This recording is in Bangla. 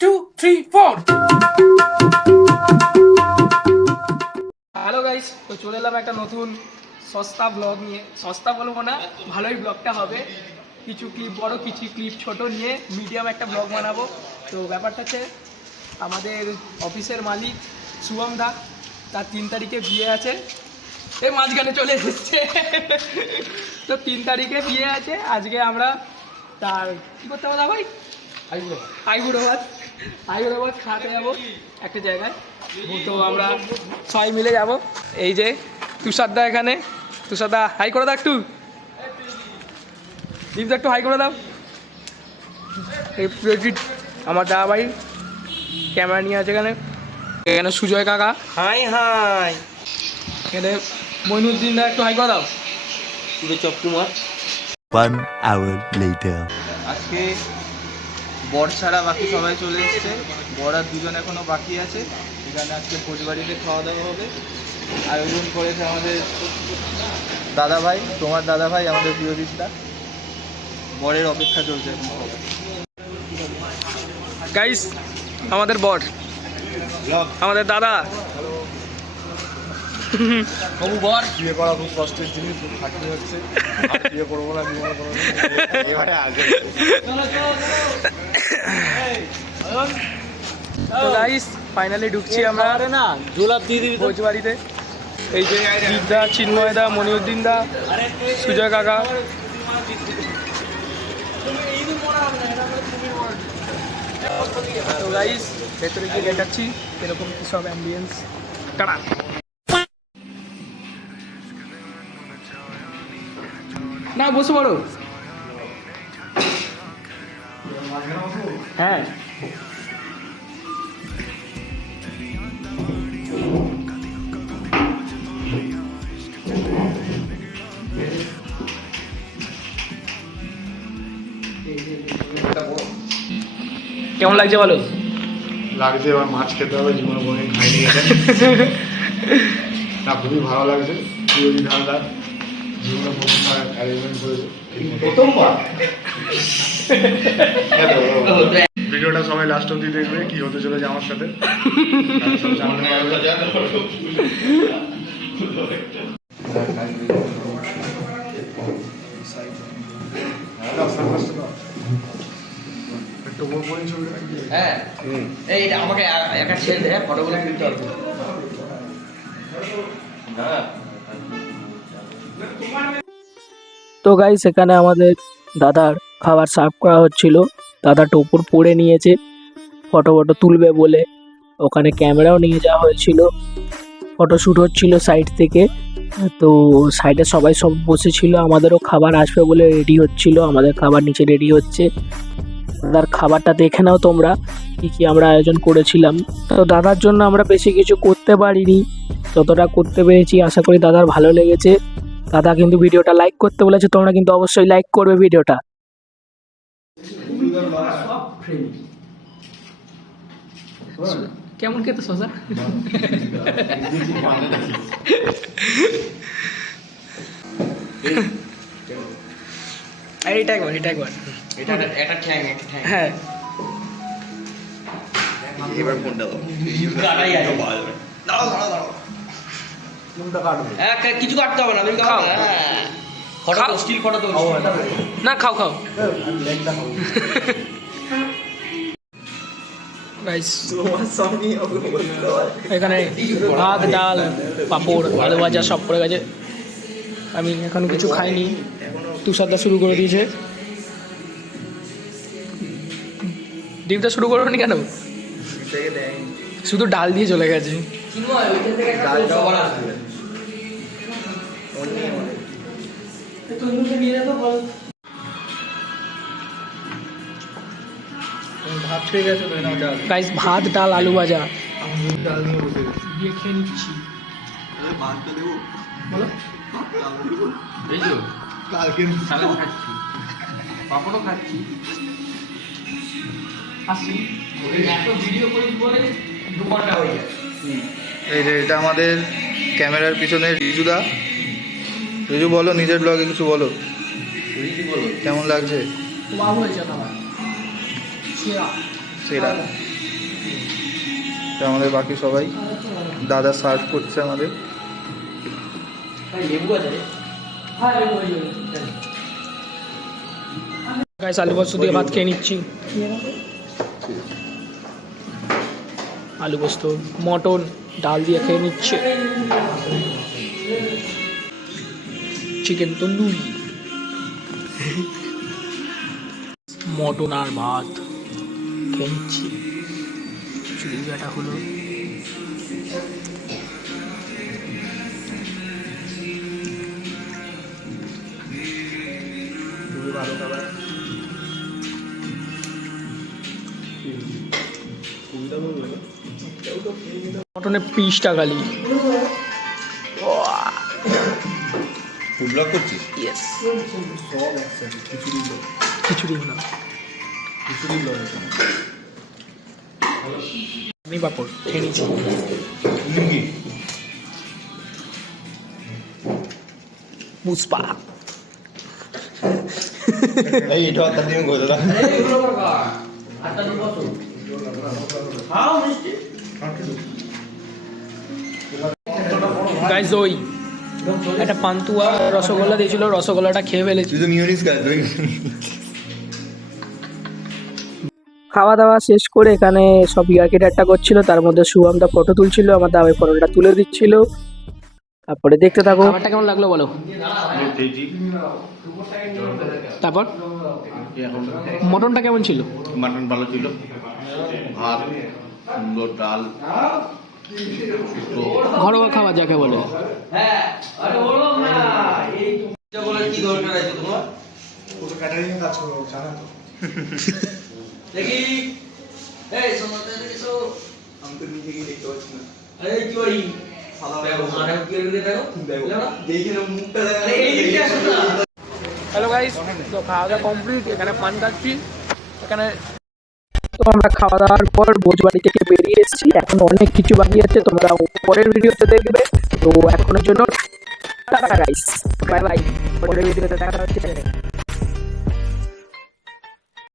2, 3, 4. হ্যালো গাইস, তো চলে এলাম একটা নতুন সস্তা ব্লগ নিয়ে। সস্তা বলবো না, ভালোই ব্লগটা হবে। কিছু ক্লিপ বড়, কিছু ক্লিপ ছোট নিয়ে মিডিয়াম একটা ব্লগ বানাবো। তো ব্যাপারটা হচ্ছে আমাদের অফিসের মালিক শুভম দা, তার 3 তারিখে বিয়ে আছে। এই মাঝখানে চলে এসেছে। তো 3 তারিখে বিয়ে আছে। আজকে আমরা তার কী করতে হবে ভাই? আইবুড়ো ভাত খাতে যাবো একটা জায়গায়। তো আমরা সবাই মিলে যাব। এই যে তুষারদা এখানে। তুষারদা হাই করে দাও একটু। দীপদা একটু হাই করে দাও। এই আমার দা ভাই ক্যামেরা নিয়ে আছে এখানে। এখানে সুজয় কাকা হাই হাই। এখানে মইনুদ্দিন দা একটু হাই করে দাও। পুরো চপকুমার। 1 hour later. আজকে বর ছাড়া বাকি সবাই চলে এসেছে। বর আর দুজন এখনো বাকি আছে। এখানে আজকে ভোজবাড়িতে খাওয়া দাওয়া হবে। আয়োজন করেছে আমাদের দাদা ভাই, তোমার দাদা ভাই, আমাদের প্রিয়জিৎদা। বরের অপেক্ষা চলছে এখন সবাই। গাইস, আমাদের বর, আমাদের দাদা বাবু বর বিয়ে করা খুব কষ্টের জিনিস, খুব খাটনি হচ্ছে। বিয়ে করবো না, বিয়ে করবো না, এবারে আগে। তো গাইস ফাইনালি ঢুকছি আমরা না গোলাপ দিয়ে দিবি ভোজবাড়িতে। এই যে দীপদা, চিন্ময় দা, মনিউদ্দিন দা, সুজয় কাকা। তো গাইস ভেতরে গিয়ে দেখাচ্ছি এরকম কি সব অ্যাম্বিয়েন্স। টাটা। না বসে পড়ো। হ্যাঁ কেমন লাগছে বলো? লাগছে, এবার মাছ খেতে হবে, জীবনে কোনো খাইনি এটা। না, খুবই ভালো লাগছে। প্রিয়জিৎ হালদার জীবনে প্রথমবার অ্যারেঞ্জমেন্ট করেছে। ভিডিওটা সবাই লাস্ট অবধি দেখবে, কি হতে চলেছে আমার সাথে সব জানতে পারবে। একটু ওপর পরে ছবি রাখবি। হ্যাঁ এই এটা আমাকে একটা ছেড়ে দে, ফটোগুলো তুলতে হবে। হ্যাঁ তো গাইস এখানে আমাদের দাদার খাবার সার্ভ করা হচ্ছিল। দাদা টোপর পরে নিয়েছে ফটো তুলবে বলে। ওখানে ক্যামেরাও নিয়ে যাওয়া হয়েছিল, ফটোশ্যুট হচ্ছিল সাইড থেকে। তো সাইডে সবাই সব বসেছিল, আমাদেরও খাবার আসবে বলে রেডি হচ্ছিল। আমাদের খাবার নিচে রেডি হচ্ছে। দাদার খাবারটা দেখে নাও তোমরা, কি কি আমরা আয়োজন করেছিলাম। তো দাদার জন্য আমরা বেশি কিছু করতে পারিনি, যতটা করতে পেরেছি আশা করি দাদার ভালো লেগেছে। দাদা কিন্তু ভিডিওটা লাইক করতে বলেছে, তোমরা কিন্তু অবশ্যই লাইক করবে ভিডিওটা। কেমন খেতে শশা? এইটা একবার এটা একটা ঠ্যাং, একটা ঠ্যাং। হ্যাঁ এবার কোনটা দাও? কাটাই আছে। দাঁড়াও দাঁড়াও দাঁড়াও। কিছু কাটতে হবে না, তুমি খাও। হ্যাঁ ফটো তো স্টিল ফটো তো না, খাও খাও। এখানে ভাত, ডাল, পাঁপড়, আলু ভাজা সব পড়ে গেছে। আমি এখন কিছু খাইনি, তুষারদা শুরু করে দিয়েছে। ডিমটা শুরু করোনি কেন? শুধু ডাল দিয়ে চলে গেছে। ভাত খেয়ে গেছে তো, না ডাল। গাইস ভাত, ডাল, আলু ভাজা ডাল নিয়ে বসে গেছে। দিয়ে খেয়ে নিচ্ছি। ভাতটা দেবো, বলো। এই তো কালকে সালাদ খাচ্ছি, পাপড়ও খাচ্ছি। আসছি এত ভিডিও করি বলে 2 ঘন্টা হয়ে যায়। এই যে এটা আমাদের ক্যামেরার পিছনে রিজুদা। রিজু বলো, নিজের ব্লগে কিছু বলো। কেমন লাগছে? ওয়াও হয়েছে খাবার, সেরা সেরা। এটা আমাদের বাকি সবাই, দাদা সার্ভ করছে আমাদের। গাইস আলু পোস্ত দিয়ে ভাত খেয়ে নিচ্ছি। আলু পোস্ত, মটন, ডাল দিয়ে খেয়ে নিচ্ছে। চিকেন তন্দুরি, মটন আর ভাত খেয়ে নিচ্ছি। চুরি কাটা হলো। খুবই ভালো খাবার। মটনের পিসটা খালি। ফুড ব্লগ করছিস? ইয়েস, খিচুড়ি না, আমি পাপড় খেয়ে নিচ্ছি। পুষ্পা এই এটা একটা দিন কই দাদা গাইস ওই একটা পান্তুয়া রসগোল্লা দিয়েছিল, রসগোল্লাটা খেয়ে ফেলেছি। তুই তো মিউনিস খাস তুই। খাওয়া দাওয়া শেষ করে এখানে সব ইয়ার্কি ঠাট্টা করছিল, তার মধ্যে শুভমদা ফটো তুলছিল, আমার দাওয়াই ফটোটা তুলে দিচ্ছিল। তারপরে দেখতে থাকো। খাবারটা কেমন লাগলো বলো। তারপর মটনটা কেমন ছিল? মাটন ভালো ছিল, ভাত সুন্দর, ডাল, ঘরোয়া খাবার যাকে বলে। কি দরকার আছে তোমার? ক্যাটারিং কাজ করো, জানা তো। দেখি এই সোনাতে দেখো, আমি তো নিজে গিয়ে দেখতে পাচ্ছি না। এই কি ওই সাদা ব্যাগ মারা কি করে দেখো, দেখো না দেখি না মুখটা দেখা। এই দিকে আসো না। হ্যালো গাইস, তো খাওয়া দাওয়া কমপ্লিট। এখানে পান খাচ্ছি। এখানে তো আমরা খাওয়া দাওয়ার পর ভোজবাড়ি থেকে বেরিয়ে এসেছি। এখন অনেক কিছু বাকি আছে, তোমরা পরের ভিডিওতে দেখবে। তো এখনের জন্য টাটা গাইস, বাই বাই। পরের ভিডিওতে দেখা হচ্ছে।